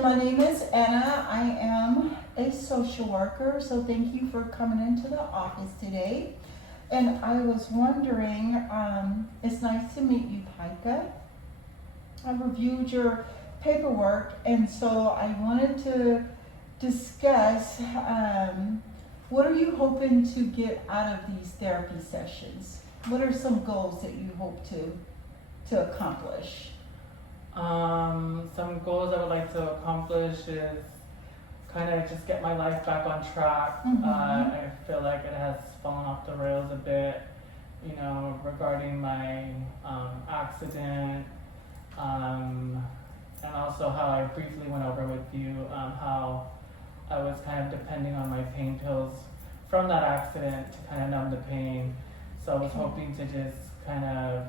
So my name is Anna. I am a social worker, so thank you for coming into the office today. And I was wondering, it's nice to meet you, Pica. I reviewed your paperwork, and so I wanted to discuss what are you hoping to get out of these therapy sessions? What are some goals that you hope to accomplish? Some goals I would like to accomplish is kind of just get my life back on track. I feel like it has fallen off the rails a bit, you know, regarding my accident, and also how I briefly went over with you how I was kind of depending on my pain pills from that accident to kind of numb the pain. So I was hoping to just kind of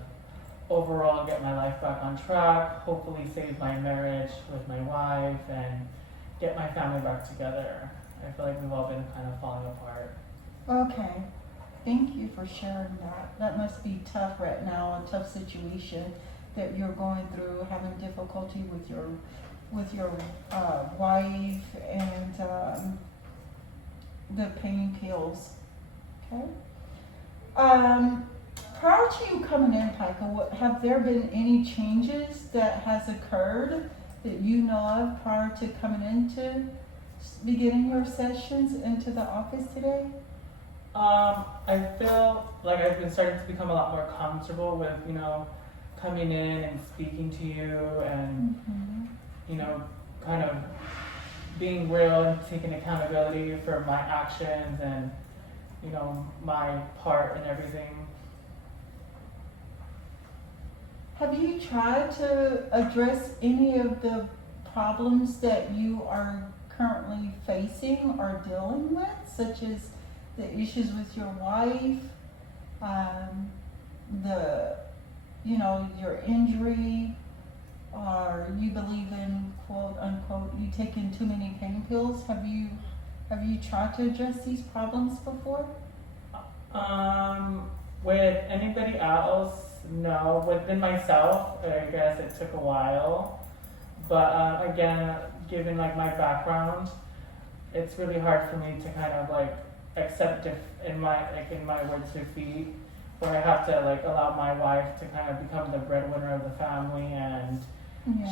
overall get my life back on track, hopefully save my marriage with my wife, and get my family back together. I feel like we've all been kind of falling apart. Okay, thank you for sharing that. That must be tough right now, a tough situation that you're going through, having difficulty with your wife and the pain pills. Okay. Prior to you coming in, Pica, have there been any changes that has occurred that you know of prior to coming into beginning your sessions into the office today? I feel like I've been starting to become a lot more comfortable with, you know, coming in and speaking to you and, you know, kind of being real and taking accountability for my actions and, you know, my part in everything. Have you tried to address any of the problems that you are currently facing or dealing with, such as the issues with your wife, your injury, or you believe in quote unquote you taking too many pain pills? Have you tried to address these problems before? With anybody else, no. Within myself, I guess it took a while. But again, given like my background, it's really hard for me to kind of like accept in my words defeat, where I have to like allow my wife to kind of become the breadwinner of the family, and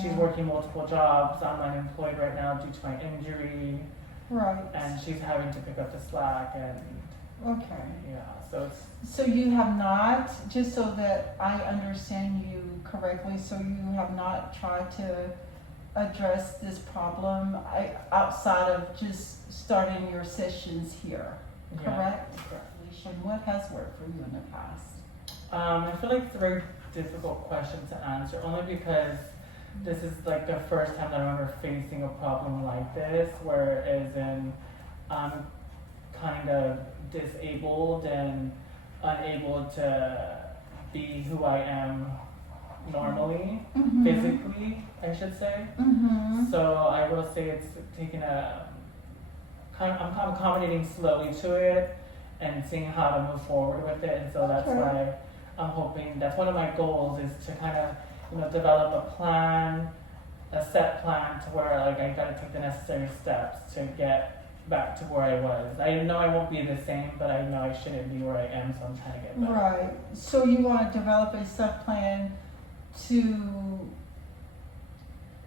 she's working multiple jobs. I'm unemployed right now due to my injury. Right. And she's having to pick up the slack and So you have not, just so that I understand you correctly, so you have not tried to address this problem outside of just starting your sessions here, correct? What has worked for you in the past? I feel like it's a very difficult question to answer, only because this is like the first time that I'm ever facing a problem like this, whereas I'm kind of disabled and unable to be who I am normally, physically, I should say. So I will say it's taken I'm accommodating slowly to it and seeing how to move forward with it. And so that's why I'm hoping, that's one of my goals, is to kind of, you know, develop a plan, a set plan to where like I gotta take the necessary steps to get back to where I was. I know I won't be the same, but I know I shouldn't be where I am, so I'm trying to get back. Right. So you want to develop a set plan to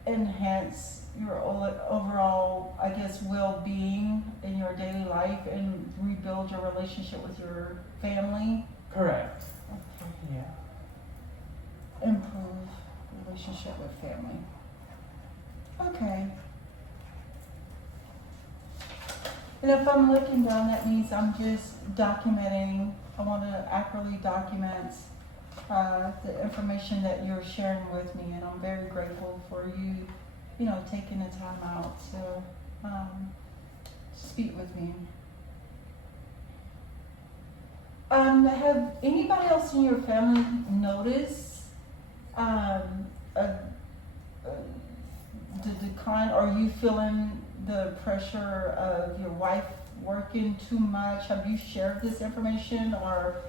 enhance your overall, I guess, well-being in your daily life and rebuild your relationship with your family? Correct. Okay. Yeah. Improve relationship with family. Okay. And if I'm looking down, that means I'm just documenting. I want to accurately document the information that you're sharing with me, and I'm very grateful for you, you know, taking the time out to speak with me. Have anybody else in your family noticed the decline? Are you feeling the pressure of your wife working too much? Have you shared this information, or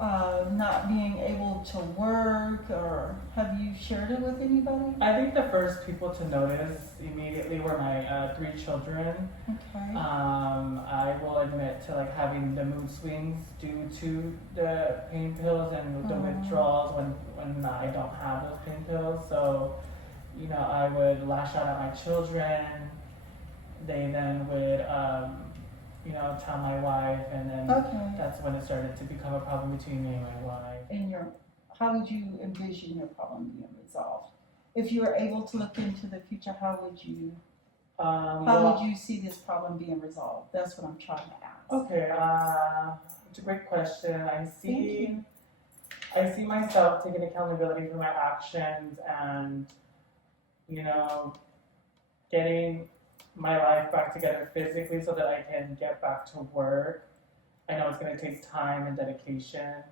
not being able to work, or have you shared it with anybody? I think the first people to notice immediately were my 3 children. Okay. I will admit to like having the mood swings due to the pain pills and the withdrawals when I don't have those pain pills. So, you know, I would lash out at my children. They then would, you know, tell my wife, and then Okay. that's when it started to become a problem between me and my wife. In your, how would you envision your problem being resolved? If you were able to look into the future, how would you see this problem being resolved? That's what I'm trying to ask. Okay, it's a great question. Thank you. I see myself taking accountability for my actions and, you know, getting my life back together physically so that I can get back to work. I know it's going to take time and dedication,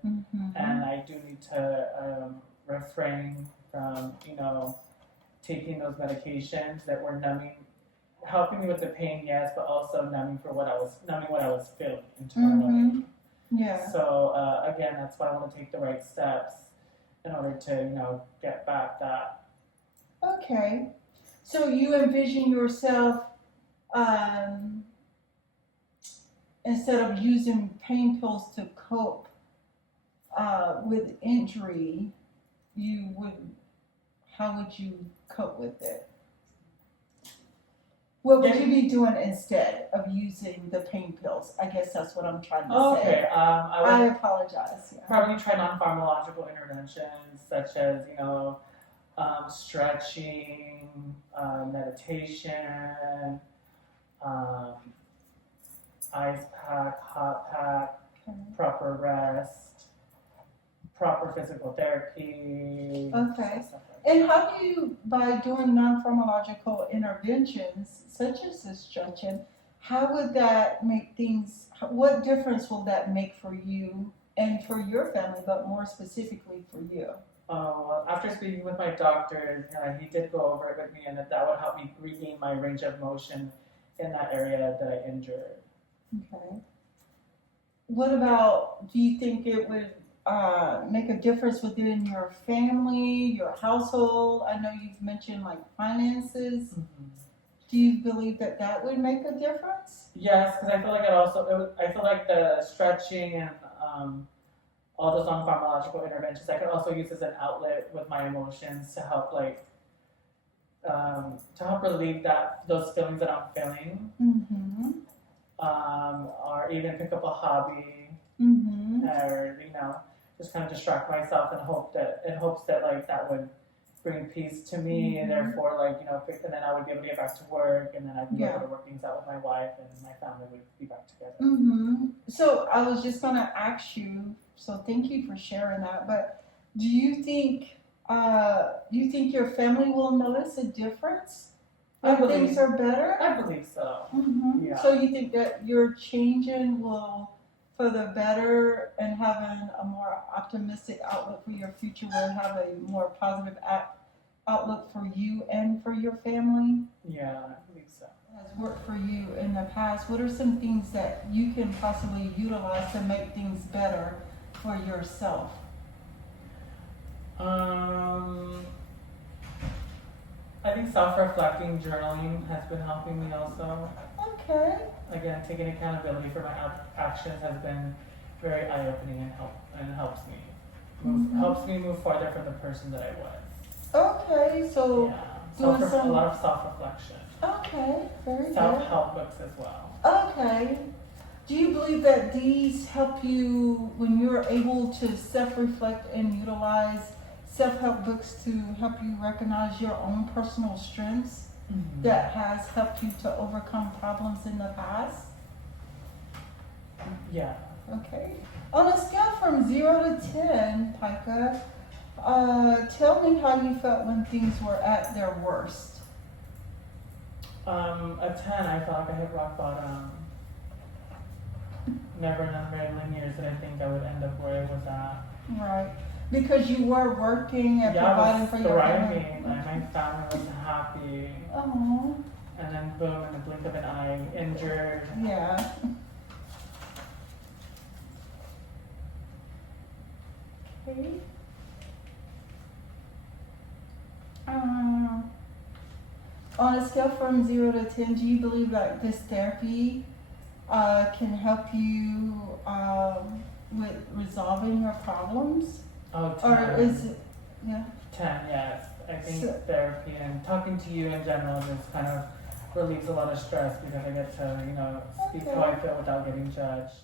and I do need to refrain from, you know, taking those medications that were helping me with the pain, yes, but also numbing what I was feeling internally. Yeah. So again, that's why I want to take the right steps in order to, you know, get back that. Okay. So you envision yourself, instead of using pain pills to cope with injury, how would you cope with it? What would you be doing instead of using the pain pills? I guess that's what I'm trying to say. Okay, I I would apologize. Yeah. probably try non-pharmacological interventions such as, you know, stretching, meditation, ice pack, hot pack, Okay. proper rest, proper physical therapy. Okay. Stuff like that. And how do you, by doing non-pharmacological interventions, such as the stretching, how would that make things, what difference will that make for you and for your family, but more specifically for you? Well, after speaking with my doctor, he did go over it with me, and that would help me regain my range of motion in that area that I injured. Okay. What about, do you think it would make a difference within your family, your household? I know you've mentioned like finances. Do you believe that that would make a difference? Yes, because I feel like I feel like the stretching and all those non-pharmacological interventions, I could also use as an outlet with my emotions to help relieve those feelings that I'm feeling, or even pick up a hobby, or, you know, just kind of distract myself in hopes that like that would bring peace to me, and therefore, like, you know, and then I would be able to get back to work, and then I'd be able to work things out with my wife, and my family would be back together. So I was just gonna ask you, so thank you for sharing that, but do you think your family will notice a difference when things are better? I believe so. Yeah. So you think that your changing will, for the better, and having a more optimistic outlook for your future will have a more positive outlook for you and for your family? Yeah, I believe so. Has worked for you in the past. What are some things that you can possibly utilize to make things better for yourself? I think self-reflecting journaling has been helping me also. Okay. Again, taking accountability for my actions has been very eye-opening and helps me move farther from the person that I was. Okay, so Yeah, a lot of self-reflection. okay, very good. Self-help books as well. Okay. Do you believe that these help you when you're able to self-reflect and utilize self-help books to help you recognize your own personal strengths that has helped you to overcome problems in the past? Yeah. Okay. On a scale from 0 to 10, Pica, tell me how you felt when things were at their worst. A 10, I felt like I hit rock bottom. Never in a million years did I think I would end up where I was at. Right. Because you were working and providing for your family. Thriving. My family was happy. Oh. And then boom, in the blink of an eye, injured. Yeah. Okay. On a scale from 0 to 10, do you believe that this therapy can help you with resolving your problems? Oh, 10. Or is it, yeah? 10, yes. I think So- therapy and talking to you in general just kind of relieves a lot of stress because I get to, speak how I feel without getting judged.